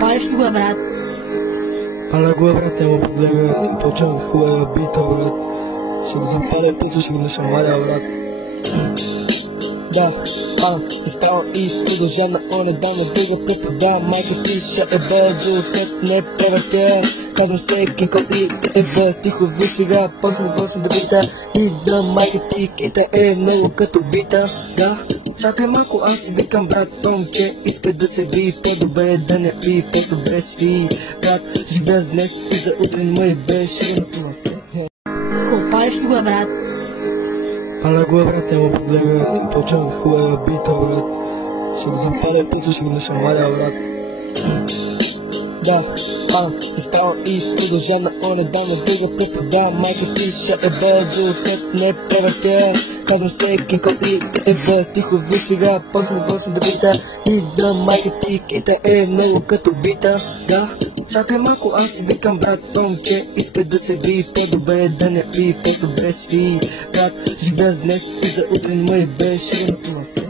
Палиш ли го, брат? Паля го, брат, няма проблеми, аз си почвам хубава бита, брат. Ще го запаля, после ще го нашамаля, брат. Да, ставам и продължа на оне, да не друга препода. Майка ти ще бъде хет, не превъртя. Казвам се Кинко и Ева, тихо ви сега, почна гласна да бита. И да, майка ти кита е много като бита. Да, чакай малко, аз си викам брат, Томче иска да се ви, по-добре да не пи, по-добре сви. Брат, живея с днес и за утре мъй беше на се. Палиш ли го, брат? Паля го, брат, няма проблеми, аз си почвам хубава бита, брат. Ще го запаля, после ще го нашамаля, брат. Да, ставам и продължа на оне, да не друга препода. Майка ти ще бъде хет, не превъртя. Казвам се Кинко и Ева, тихо ви сега, почна гласна да бита. И да, майка ти кита е много като бита. Да, чакай малко, аз си викам брат, Томче иска да се ви, по-добре да не пи, по-добре сви. Брат, живея с днес и за утре мъй беше на се.